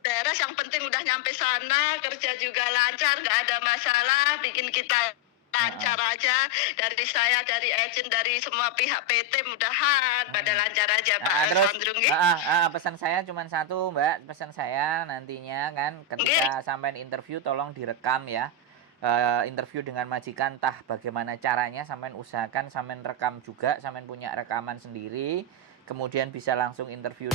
beres, yang penting udah nyampe sana, kerja juga lancar, nggak ada masalah, bikin kita lancar aja. Dari saya, dari agent, dari semua pihak PT, mudahan pada lancar aja Pak Terus Sandrung. pesan saya cuma satu Mbak, pesan saya nantinya kan ketika sampai interview tolong direkam ya. Interview dengan majikan, entah bagaimana caranya, sampean usahakan sampean rekam juga, sampean punya rekaman sendiri, kemudian bisa langsung interview.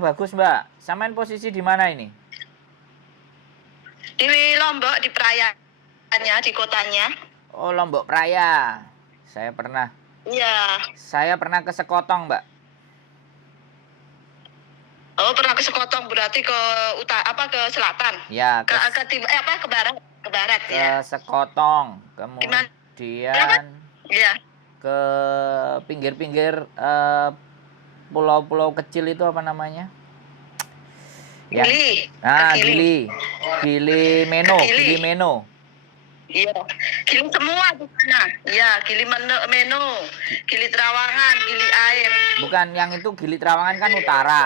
Bagus Mbak, sampean posisi di mana ini? Di Lombok, di perayaannya, di kotanya. Oh, Lombok Praya. Saya pernah. Iya. Saya pernah ke Sekotong, Mbak. Oh, pernah ke Sekotong, berarti ke ke selatan. Ya, ke barat, ke ya. Sekotong. Kemudian ya, ke pinggir-pinggir pulau-pulau kecil itu apa namanya? Gili. Gili Meno. Iya, Gili semua di sana. Iya, Gili Meno, Gili Trawangan, Gili Air. Bukan, yang itu Gili Trawangan kan utara.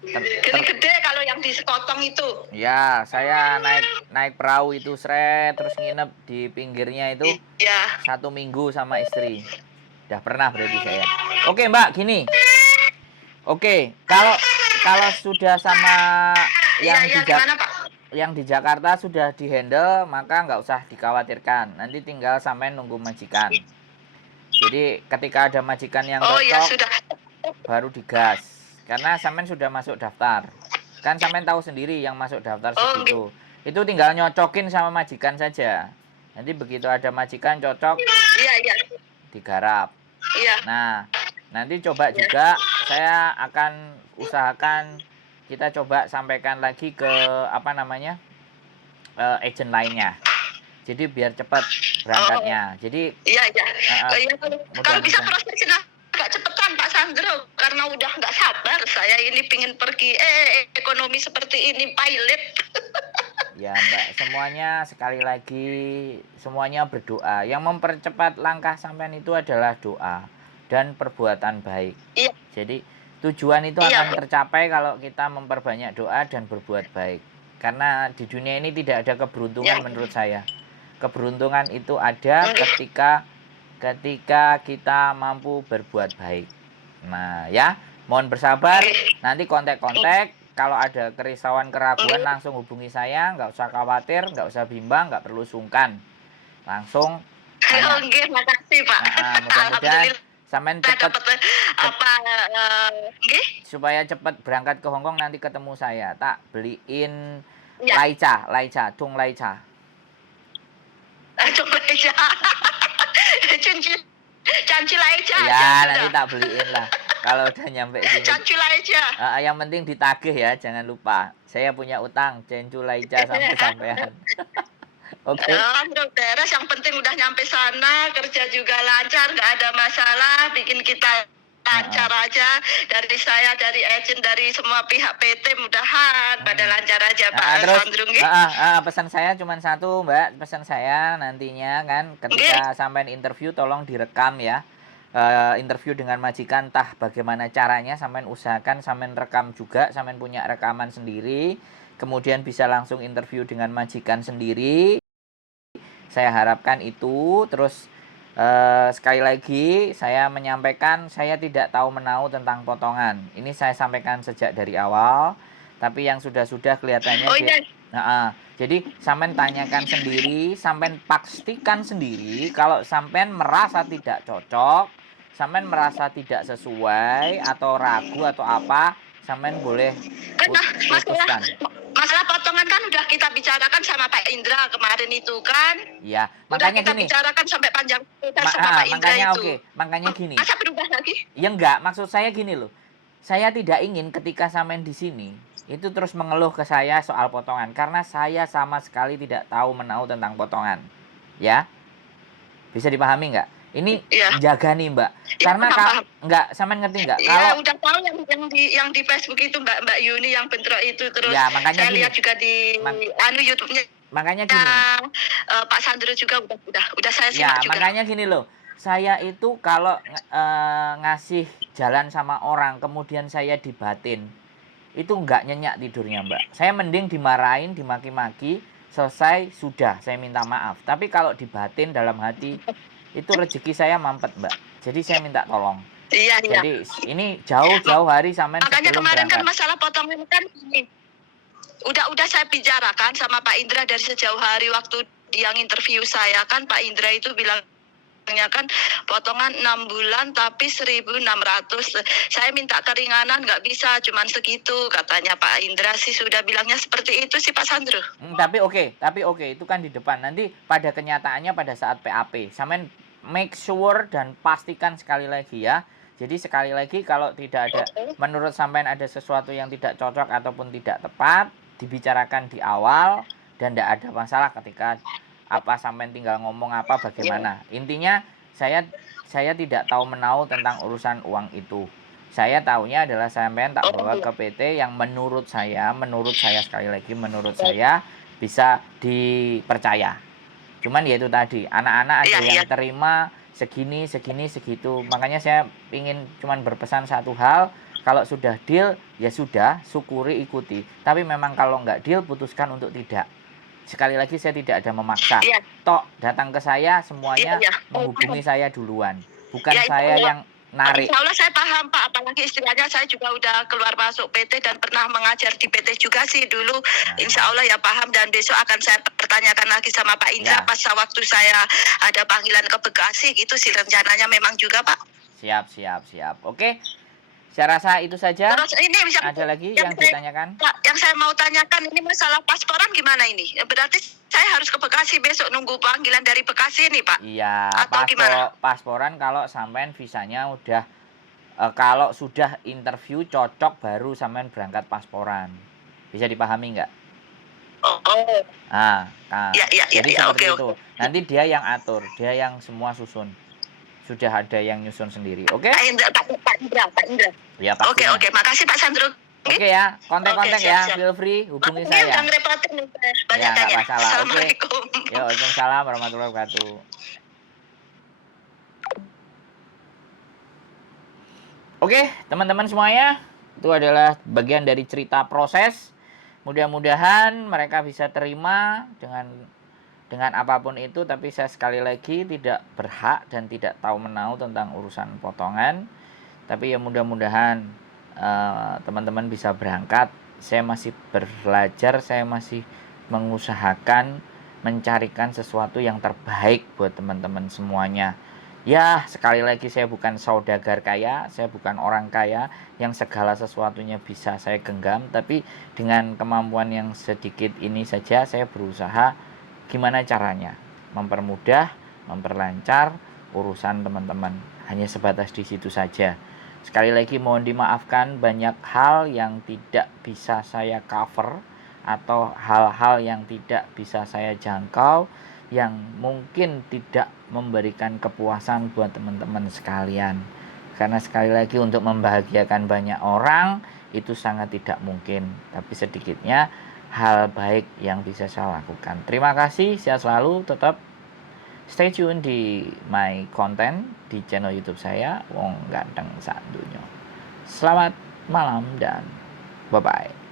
Gili Gede kalau yang di Sekotong itu. Ya, saya naik perahu itu terus nginep di pinggirnya itu. Iya. 1 minggu sama istri. Udah pernah berarti saya. Oke Mbak, gini. Oke, kalau sudah sama yang di Jakarta sudah dihandle, maka nggak usah dikhawatirkan. Nanti tinggal sampai nunggu majikan. Jadi ketika ada majikan yang cocok, baru digas. Karena sampean sudah masuk daftar. Kan sampean tahu sendiri yang masuk daftar segitu. Itu tinggal nyocokin sama majikan saja. Nanti begitu ada majikan cocok, digarap. Nah, nanti coba juga saya akan usahakan kita coba sampaikan lagi ke agent lainnya. Jadi biar cepat berangkatnya. Jadi kalau bisa prosesnya agak cepetan Pak Sandro, karena udah nggak sabar saya ini pingin pergi ekonomi seperti ini pilot. Ya Mbak, semuanya sekali lagi semuanya berdoa. Yang mempercepat langkah sampean itu adalah doa dan perbuatan baik. Iya. Jadi tujuan itu akan tercapai kalau kita memperbanyak doa dan berbuat baik. Karena di dunia ini tidak ada keberuntungan menurut saya. Keberuntungan itu ada ketika kita mampu berbuat baik. Nah ya, mohon bersabar. Nanti kontak. Kalau ada kerisauan, keraguan, langsung hubungi saya. Nggak usah khawatir, nggak usah bimbang, nggak perlu sungkan. Langsung. Oke, makasih Pak. Mudah-mudahan sampean cepat supaya cepat berangkat ke Hongkong, nanti ketemu saya. Tak beliin laica. Cung laica. Canci laica. Ya, nanti tak beliin lah. Kalau udah nyampe sini. Cancu laica. Yang penting ditagih ya, jangan lupa. Saya punya utang cancu laica sampean. Oke. Beres, yang penting udah nyampe sana, kerja juga lancar, nggak ada masalah, bikin kita lancar aja. Dari saya, dari agent, dari semua pihak PT, mudahan pada lancar aja Pak Sandrung. Pesan saya cuma satu Mbak, pesan saya nantinya kan ketika sampai interview tolong direkam ya. Interview dengan majikan, entah bagaimana caranya, sampean usahakan sampean rekam juga, sampean punya rekaman sendiri, kemudian bisa langsung interview dengan majikan sendiri. Saya harapkan itu. Terus sekali lagi saya menyampaikan, saya tidak tahu menahu tentang potongan. Ini saya sampaikan sejak dari awal, tapi yang sudah kelihatannya jadi sampean tanyakan sendiri, sampean pastikan sendiri. Kalau sampean merasa tidak cocok, sampean merasa tidak sesuai atau ragu atau apa, sampean boleh putuskan. Masalah potongan kan udah kita bicarakan sama Pak Indra kemarin itu kan. Iya, makanya kita bicarakan sampai panjang sama Pak Indra itu. Makanya gini. Masa berubah lagi? Ya enggak, maksud saya gini loh. saya tidak ingin ketika sampean di sini itu terus mengeluh ke saya soal potongan, karena saya sama sekali tidak tahu menahu tentang potongan. Ya, bisa dipahami nggak? Ini Iya. jaga nih Mbak, Ya, karena paham. nggak, sampean ngerti nggak? Ya, Kalau udah tahu yang di Facebook itu Mbak Yuni yang bentrok itu, terus ya, makanya saya gini, lihat juga di YouTube-nya makanya gini. Pak Sandro juga udah saya Ya, simak juga. makanya gini loh. Saya itu kalau ngasih jalan sama orang, kemudian saya dibatin, itu nggak nyenyak tidurnya Mbak. Saya mending dimarahin, dimaki-maki, selesai, sudah, saya minta maaf. Tapi kalau dibatin dalam hati, itu rezeki saya mampet Mbak. Jadi saya minta tolong. Iya. Jadi ini jauh-jauh hari sampean Makanya sebelum kemarin kan berangkat. masalah potongan kan ini. Udah saya bicarakan sama Pak Indra dari sejauh hari waktu dia interview saya kan, Pak Indra itu bilangnya kan potongan 6 bulan tapi 1.600. Saya minta keringanan nggak bisa, cuman segitu katanya Pak Indra sih, sudah bilangnya seperti itu sih Pak Sandro. Tapi oke, itu kan di depan. Nanti pada kenyataannya pada saat PAP, sampean make sure dan pastikan sekali lagi ya. Jadi sekali lagi, kalau tidak ada, menurut sampean ada sesuatu yang tidak cocok ataupun tidak tepat, dibicarakan di awal dan tidak ada masalah ketika apa sampean tinggal ngomong apa bagaimana. Intinya saya tidak tahu menahu tentang urusan uang itu. Saya tahunya adalah sampean tak bawa ke PT yang menurut saya sekali lagi, menurut saya bisa dipercaya. Cuman ya itu tadi, anak-anak ada yang terima segini, segitu. Makanya saya ingin cuman berpesan satu hal, kalau sudah deal ya sudah, syukuri, ikuti. Tapi memang kalau nggak deal, putuskan untuk tidak. Sekali lagi, saya tidak ada memaksa. Tok datang ke saya semuanya menghubungi saya duluan, bukan saya yang narik. Insya Allah saya paham Pak, apalagi istilahnya saya juga udah keluar masuk PT dan pernah mengajar di PT juga sih dulu. Insya Allah ya paham, dan besok akan saya pertanyakan lagi sama Pak Indra pas waktu saya ada panggilan ke Bekasi gitu sih rencananya memang juga Pak. Siap. Oke. Saya rasa itu saja. Terus ini ada lagi yang ditanyakan? Yang saya mau tanyakan ini masalah pasporan gimana ini? Berarti saya harus ke Bekasi besok nunggu panggilan dari Bekasi nih Pak? Iya, pasporan kalau sampean visanya udah, kalau sudah interview cocok baru sampean berangkat pasporan. Bisa dipahami nggak? Jadi seperti itu. Nanti dia yang atur, dia yang semua susun. Sudah ada yang nyusun sendiri, oke? Pak Indra. Ya, pastinya. Oke, makasih Pak Sandro. Oke ya, kontak-kontak ya, feel free hubungi saya. Jangan repotin Ya, nggak masalah. Assalamualaikum. Ya, waalaikumsalam warahmatullahi wabarakatuh. Oke, teman-teman semuanya, itu adalah bagian dari cerita proses. Mudah-mudahan mereka bisa terima dengan apapun itu, tapi saya sekali lagi tidak berhak dan tidak tahu menahu tentang urusan potongan. Tapi ya mudah-mudahan teman-teman bisa berangkat. Saya masih belajar, saya masih mengusahakan mencarikan sesuatu yang terbaik buat teman-teman semuanya. Ya, sekali lagi, saya bukan saudagar kaya, saya bukan orang kaya yang segala sesuatunya bisa saya genggam, tapi dengan kemampuan yang sedikit ini saja saya berusaha gimana caranya mempermudah, memperlancar urusan teman-teman. Hanya sebatas di situ saja. Sekali lagi mohon dimaafkan, banyak hal yang tidak bisa saya cover atau hal-hal yang tidak bisa saya jangkau, yang mungkin tidak memberikan kepuasan buat teman-teman sekalian. Karena sekali lagi, untuk membahagiakan banyak orang itu sangat tidak mungkin, tapi sedikitnya hal baik yang bisa saya lakukan. Terima kasih, sehat selalu, tetap stay tune di my content di channel YouTube saya, Wong Ganteng Sak Donya. Selamat malam dan bye-bye.